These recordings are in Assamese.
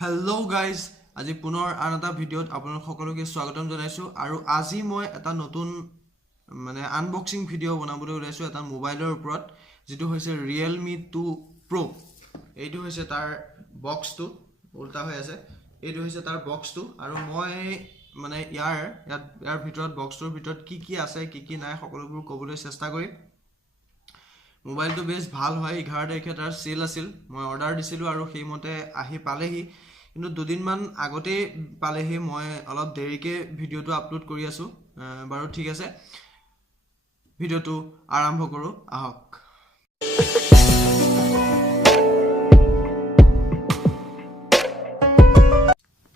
হেল্ল' গাইজ, আজি পুনৰ আন এটা ভিডিঅ'ত আপোনালোক সকলোকে স্বাগতম জনাইছোঁ। আৰু আজি মই এটা নতুন আনবক্সিং ভিডিঅ' বনাবলৈ ওলাইছোঁ এটা মোবাইলৰ ওপৰত, যিটো হৈছে ৰিয়েলমি 2 প্ৰ'। এইটো হৈছে তাৰ বক্সটো, উল্টা হৈ আছে। এইটো হৈছে তাৰ বক্সটো, আৰু মই ইয়াৰ ভিতৰত বক্সটোৰ ভিতৰত কি কি আছে কি কি নাই সকলোবোৰ ক'বলৈ চেষ্টা কৰিম। মোবাইলটো বেছ ভাল হয়। 11 তাৰিখে তাৰ চেল আছিল, মই অৰ্ডাৰ দিছিলোঁ আৰু সেইমতে আহি পালেহি, কিন্তু দুদিনমান আগতেই পালেহি। মই অলপ দেৰিকৈ ভিডিঅ'টো আপলোড কৰি আছোঁ। বাৰু ঠিক আছে, ভিডিঅ'টো আৰম্ভ কৰোঁ, আহক।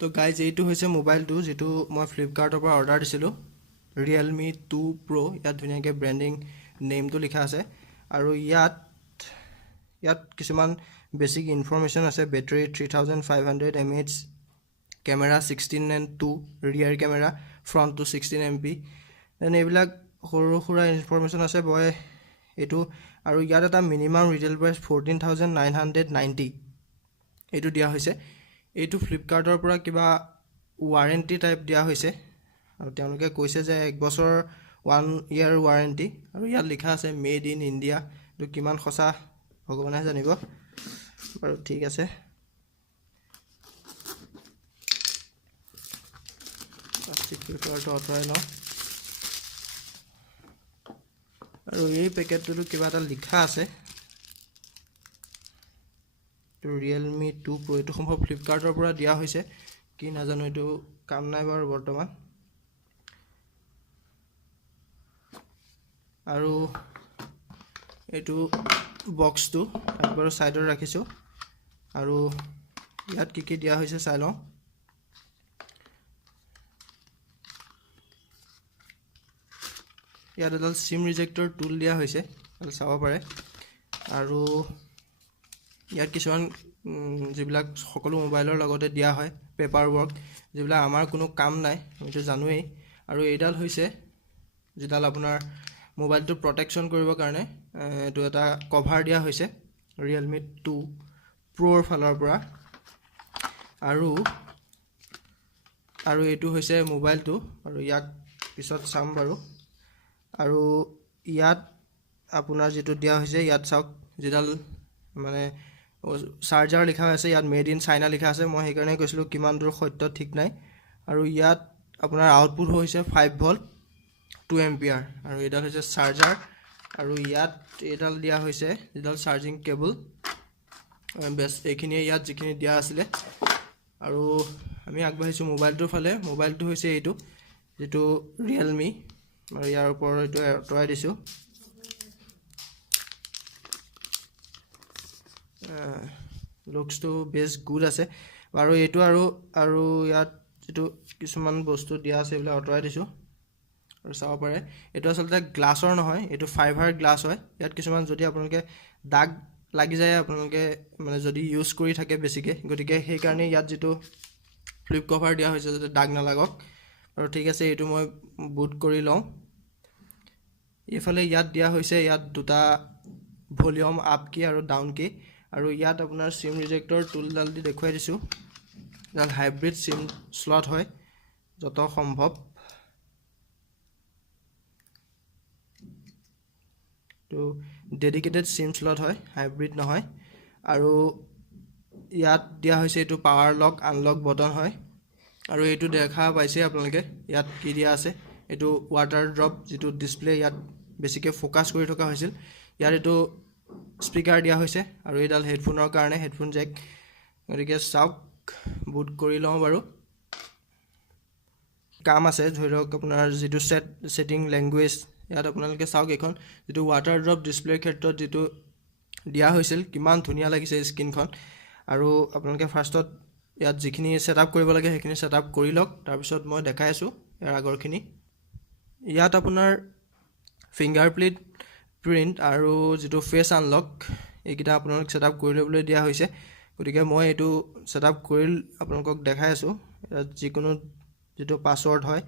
তো গাইজ, এইটো হৈছে মোবাইলটো যিটো মই ফ্লিপকাৰ্টৰ পৰা অৰ্ডাৰ দিছিলোঁ, ৰিয়েলমি 2 প্ৰ'। ইয়াত ধুনীয়াকৈ ব্ৰেণ্ডিং নেমটো লিখা আছে, আৰু ইয়াত কিছুমান বেছিক ইনফৰমেশ্যন আছে। বেটেৰী 3500 mAh, কেমেৰা 16:2, ৰিয়াৰ কেমেৰা, ফ্ৰণ্টটো 16 MP, দেন এইবিলাক সৰু সুৰা ইনফৰমেশ্যন আছে। এইটো আৰু ইয়াত এটা মিনিমাম ৰিটেইল প্ৰাইচ 14,990 এইটো দিয়া হৈছে। এইটো ফ্লিপকাৰ্টৰ পৰা কিবা ৱাৰেণ্টি টাইপ দিয়া হৈছে, আৰু তেওঁলোকে কৈছে যে 1 বছৰ 1 year ৱাৰেণ্টি, আৰু ইয়াত লিখা আছে মেড ইন ইণ্ডিয়া। এইটো কিমান সঁচা ভগৱানেহে জানিব। বাৰু ঠিক আছে, প্লাষ্টিক পেপাৰটো আঁতৰাই লওঁ। আৰু এই পেকেটটোতো কিবা এটা লিখা আছে, ৰিয়েলমি 2 প্ৰ'। এইটো সম্ভৱ ফ্লিপকাৰ্টৰ পৰা দিয়া হৈছে, কি নাজানো, এইটো কাম নাই বাৰু বৰ্তমান। আৰু এইটো বক্সটো তাত বাৰু ছাইডত ৰাখিছোঁ, আৰু ইয়াত কি কি দিয়া হৈছে চাই লওঁ। ইয়াত এডাল চিম ৰিজেক্টৰ টুল দিয়া হৈছে, চাব পাৰে। আৰু ইয়াত কিছুমান যিবিলাক সকলো মোবাইলৰ লগতে দিয়া হয়, পেপাৰ ৱৰ্ক, যিবিলাক আমাৰ কোনো কাম নাই, আমিতো জানোৱেই। আৰু এইডাল হৈছে যিডাল আপোনাৰ মোবাইলটো প্ৰটেকশ্যন কৰিবৰ কাৰণে এইটো এটা কভাৰ দিয়া হৈছে ৰিয়েলমি 2 প্ৰ'ৰ ফালৰ পৰা। আৰু এইটো হৈছে মোবাইলটো, আৰু ইয়াক পিছত চাম বাৰু। আৰু ইয়াত আপোনাৰ যিটো দিয়া হৈছে, ইয়াত চাওক, যিডাল চাৰ্জাৰ লিখা আছে, ইয়াত মেড ইন চাইনা লিখা আছে। মই সেইকাৰণে কৈছিলোঁ কিমান দূৰ সত্য ঠিক নাই। আৰু ইয়াত আপোনাৰ আউটপুট হৈছে 5 ভল্ট 2 এম্পিয়াৰ, আৰু এইডাল হৈছে চাৰ্জাৰ। আৰু ইয়াত এইডাল দিয়া হৈছে যিডাল চাৰ্জিং কেবল। বেছ এইখিনিয়ে ইয়াত যিখিনি দিয়া আছিলে। আৰু আমি আগবাঢ়িছোঁ মোবাইলটোৰ ফালে। মোবাইলটো হৈছে এইটো, যিটো ৰিয়েলমি, আৰু ইয়াৰ ওপৰত এইটো আঁতৰাই দিছোঁ। লুকছটো বেছ গুড আছে বাৰু। এইটো আৰু ইয়াত যিটো কিছুমান বস্তু দিয়া আছে এইবিলাক আঁতৰাই দিছোঁ, আৰু চাব পাৰে এইটো আচলতে গ্লাছৰ নহয়, এইটো ফাইবাৰ গ্লাছ হয়। ইয়াত কিছুমান যদি আপোনালোকে দাগ লাগি যায়, আপোনালোকে যদি ইউজ কৰি থাকে বেছিকৈ, গতিকে সেইকাৰণে ইয়াত যিটো ফ্লিপ কভাৰ দিয়া হৈছে যাতে দাগ নালাগক। আৰু ঠিক আছে, এইটো মই বুট কৰি লওঁ। এইফালে ইয়াত দিয়া হৈছে, ইয়াত দুটা ভলিউম আপ কি আৰু ডাউন কি, আৰু ইয়াত আপোনাৰ চিম ৰিজেক্টৰ টুলডাল দি দেখুৱাই দিছোঁ। এডাল হাইব্ৰিড চিম শ্লট হয় যত সম্ভৱ। তো ডেডিকেটেড চিম শ্লট হয়, হাইব্ৰিড নহয়। আৰু ইয়াত দিয়া হৈছে এইটো পাৱাৰ লক আনলক বটন হয়। আৰু এইটো দেখা পাইছে আপোনালোকে, ইয়াত কি দিয়া আছে, এইটো ৱাটাৰ ড্ৰপ যিটো ডিছপ্লে ইয়াত বেছিকৈ ফ'কাছ কৰি থকা হৈছিল। ইয়াত এইটো স্পীকাৰ দিয়া হৈছে, আৰু এইডাল হেডফোনৰ কাৰণে হেডফোন জেক। গতিকে চাওক, বুট কৰি লওঁ বাৰু। কাম আছে, ধৰি লওক আপোনাৰ যিটো ছেটিং লেংগুৱেজ, ইয়াত আপোনালোকে চাওক, এইখন যিটো ৱাটাৰ ড্ৰপ ডিছপ্লেৰ ক্ষেত্ৰত যিটো দিয়া হৈছিল, কিমান ধুনীয়া লাগিছে স্ক্ৰীণখন। আৰু আপোনালোকে ফাৰ্ষ্টত ইয়াত যিখিনি ছেটআপ কৰিব লাগে সেইখিনি ছেটআপ কৰি লওক, তাৰপিছত মই দেখাই আছোঁ ইয়াৰ আগৰখিনি। ইয়াত আপোনাৰ ফিংগাৰ প্ৰিণ্ট আৰু যিটো ফেচ আনলক, এইকেইটা আপোনালোক ছেটআপ কৰি ল'বলৈ দিয়া হৈছে। গতিকে মই এইটো ছেটআপ কৰি আপোনালোকক দেখাই আছোঁ। ইয়াত যিকোনো যিটো পাছৱৰ্ড হয়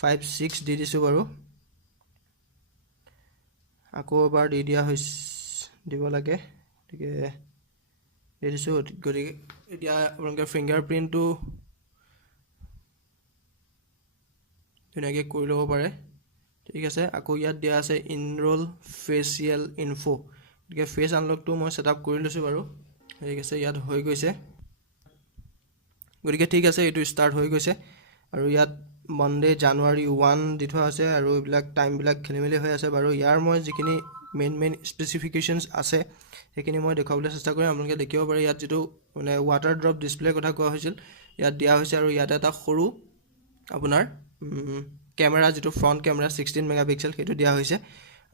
56 দি দিছোঁ বাৰু। আকৌ এবাৰ দিব লাগে, গতিকে দি দিছোঁ গতিকে এতিয়া আপোনালোকে ফিংগাৰ প্ৰিণ্টটো ধুনীয়াকৈ কৰি ল'ব পাৰে ঠিক আছে আকৌ ইয়াত দিয়া আছে ইনৰোল ফেচিয়েল ইনফো গতিকে ফেচ আনলকটো মই ছেটআপ কৰি লৈছোঁ বাৰু ঠিক আছে ইয়াত হৈ গৈছে গতিকে ঠিক আছে এইটো ষ্টাৰ্ট হৈ গৈছে আৰু ইয়াত মনডে জানুৱাৰী 1 দি থোৱা আছে আৰু এইবিলাক টাইমবিলাক খেলি মেলি হৈ আছে বাৰু ইয়াৰ মই যিখিনি মেইন স্পেচিফিকেশ্যনছ আছে সেইখিনি মই দেখুৱাবলৈ চেষ্টা কৰিম আপোনালোকে দেখিব পাৰে ইয়াত যিটো মানে ৱাটাৰ ড্ৰপ ডিছপ্লেৰ কথা কোৱা হৈছিল ইয়াত দিয়া হৈছে আৰু ইয়াত এটা সৰু আপোনাৰ কেমেৰা যিটো ফ্ৰণ্ট কেমেৰা 16 মেগাপিক্সেল সেইটো দিয়া হৈছে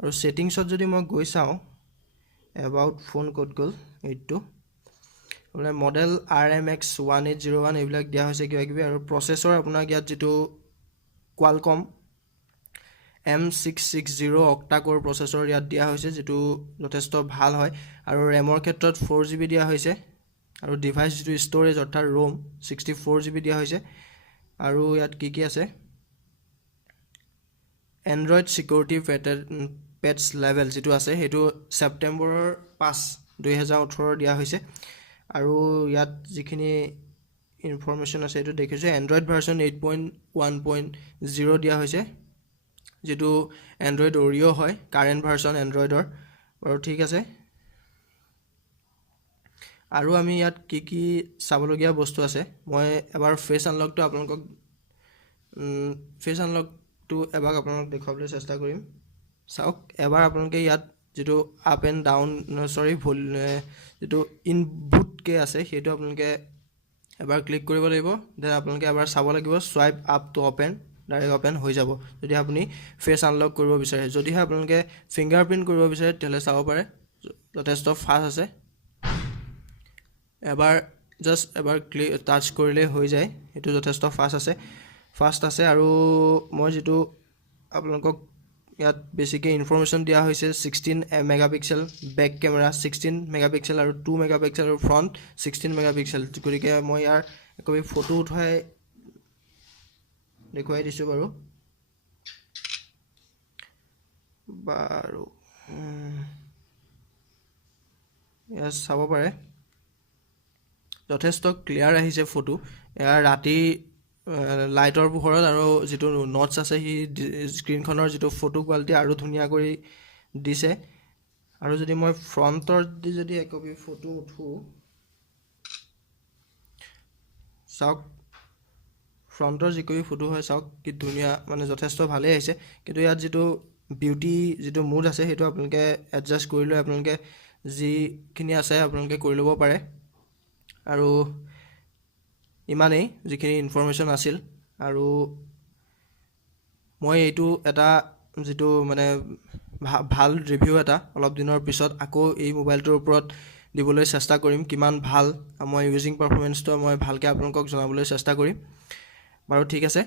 আৰু ছেটিংছত যদি মই গৈ চাওঁ এবাউট ফোন ক'ত গ'ল এইটো আপোনাৰ মডেল RMX 1801 এইবিলাক দিয়া হৈছে কিবা কিবি আৰু প্ৰচেছৰ আপোনাক ইয়াত যিটো কোৱালকম M660 অক্টা কোৰ প্ৰচেছৰ ইয়াত দিয়া হৈছে যিটো যথেষ্ট ভাল হয় আৰু ৰেমৰ ক্ষেত্ৰত 4GB দিয়া হৈছে আৰু ডিভাইচ যিটো ষ্ট'ৰেজ অৰ্থাৎ ৰোম 64GB দিয়া হৈছে আৰু ইয়াত কি আছে এণ্ড্ৰইড ছিকিউৰিটি পেটছ লেভেল যিটো আছে সেইটো ছেপ্টেম্বৰৰ 5 2018 দিয়া হৈছে আৰু ইয়াত যিখিনি ইনফৰমেশ্যন আছে এইটো দেখিছোঁ এণ্ড্ৰইড ভাৰ্চন 8.1.0 দিয়া হৈছে যিটো এণ্ড্ৰইড অৰিঅ' হয় কাৰেণ্ট ভাৰ্চন এণ্ড্ৰইডৰ বাৰু ঠিক আছে আৰু আমি ইয়াত কি চাবলগীয়া বস্তু আছে মই এবাৰ ফেচ আনলকটো আপোনালোকক ফেচ আনলকটো এবাৰ আপোনালোকক দেখুৱাবলৈ চেষ্টা কৰিম চাওক এবাৰ আপোনালোকে ইয়াত যিটো আপ এণ্ড ডাউন যিটো ইনপুটকৈ আছে সেইটো আপোনালোকে এবাৰ ক্লিক কৰিব লাগিব দেন আপোনালোকে এবাৰ চাব লাগিব swipe up to open direct open হৈ যাব যদি আপুনি ফেচ আনলক কৰিব বিচাৰে যদিহে আপোনালোকে ফিংগাৰ প্ৰিণ্ট কৰিব বিচাৰে তেতিয়াহ'লে চাব পাৰে যথেষ্ট ফাষ্ট আছে এবাৰ জাষ্ট এবাৰ টাচ কৰিলে হৈ যায় সেইটো যথেষ্ট ফাষ্ট আছে আৰু মই যিটো আপোনালোকক ইয়াত বেছিকৈ ইনফৰমেশ্যন দিয়া হৈছে 16 মেগাপিক্সেল বেক কেমেৰা 16 মেগাপিক্সেল আৰু 2 মেগাপিক্সেল আৰু ফ্ৰণ্ট 16 মেগাপিক্সেল গতিকে মই ইয়াৰ একপি ফটো উঠাই দেখুৱাই দিছোঁ বাৰু ইয়াত চাব পাৰে যথেষ্ট ক্লিয়াৰ আহিছে ফটো ইয়াৰ ৰাতি লাইটৰ পোহৰত আৰু যিটো নটছ আছে সি স্ক্ৰীনখনৰ যিটো ফটো কোৱালিটি আৰু ধুনীয়া কৰি দিছে আৰু যদি মই ফ্ৰণ্টৰ যদি একপি ফটো উঠোঁ চাওক ফ্ৰণ্টৰ যিকপি ফটো হয় চাওক কি ধুনীয়া মানে যথেষ্ট ভালেই আহিছে কিন্তু ইয়াত যিটো বিউটি যিটো মুড আছে সেইটো আপোনালোকে এডজাষ্ট কৰি লৈ আপোনালোকে যিখিনি আছে আপোনালোকে কৰি ল'ব পাৰে আৰু ইমানেই যিখিনি ইনফৰমেশ্যন আছিল আৰু মই এইটো এটা যিটো মানে ভাল ৰিভিউ এটা অলপ দিনৰ পিছত আকৌ এই মোবাইলটোৰ ওপৰত দিবলৈ চেষ্টা কৰিম কিমান ভাল মই ইউজিং পাৰফৰ্মেঞ্চটো মই ভালকৈ আপোনালোকক জনাবলৈ চেষ্টা কৰিম বাৰু ঠিক আছে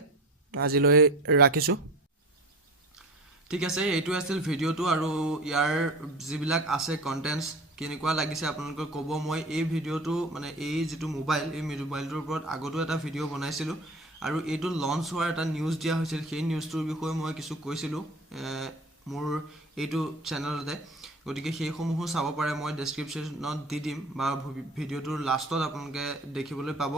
আজিলৈ ৰাখিছোঁ ঠিক আছে এইটো আছিল ভিডিঅ'টো আৰু ইয়াৰ যিবিলাক আছে কণ্টেণ্টছ কেনেকুৱা লাগিছে আপোনালোকে ক'ব মই এই ভিডিঅ'টো মানে এই যিটো মোবাইল এই মোবাইলটোৰ ওপৰত আগতো এটা ভিডিঅ' বনাইছিলোঁ আৰু এইটো লঞ্চ হোৱাৰ এটা নিউজ দিয়া হৈছিল সেই নিউজটোৰ বিষয়ে মই কিছু কৈছিলোঁ মোৰ এইটো চেনেলতে গতিকে সেইসমূহো চাব পাৰে মই ডেছক্ৰিপশ্যনত দি দিম বা ভিডিঅ'টোৰ লাষ্টত আপোনালোকে দেখিবলৈ পাব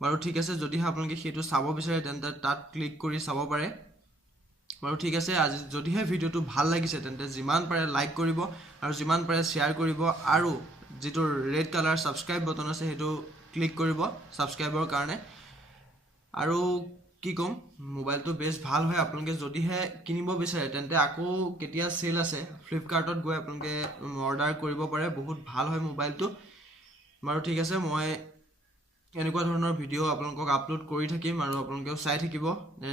বাৰু ঠিক আছে যদিহে আপোনালোকে সেইটো চাব বিচাৰে তেন্তে তাত ক্লিক কৰি চাব পাৰে বাৰু ঠিক আছে আজি যদিহে ভিডিঅ'টো ভাল লাগিছে তেন্তে যিমান পাৰে লাইক কৰিব আৰু যিমান পাৰে শ্বেয়াৰ কৰিব আৰু যিটো ৰেড কালাৰ ছাবস্ক্ৰাইব বটন আছে সেইটো ক্লিক কৰিব ছাবস্ক্ৰাইবৰ কাৰণে আৰু কি ক'ম মোবাইলটো বেছ ভাল হয় আপোনালোকে যদিহে কিনিব বিচাৰে তেন্তে আকৌ কেতিয়া চেল আছে ফ্লিপকাৰ্টত গৈ আপোনালোকে অৰ্ডাৰ কৰিব পাৰে বহুত ভাল হয় মোবাইলটো বাৰু ঠিক আছে মই এনেকুৱা ধৰণৰ ভিডিঅ' আপোনালোকক আপলোড কৰি থাকিম আৰু আপোনালোকেও চাই থাকিব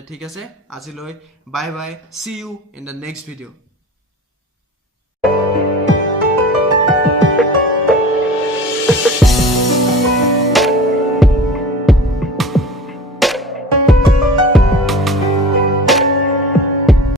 ঠিক আছে আজিলৈ bye bye C U in the next video'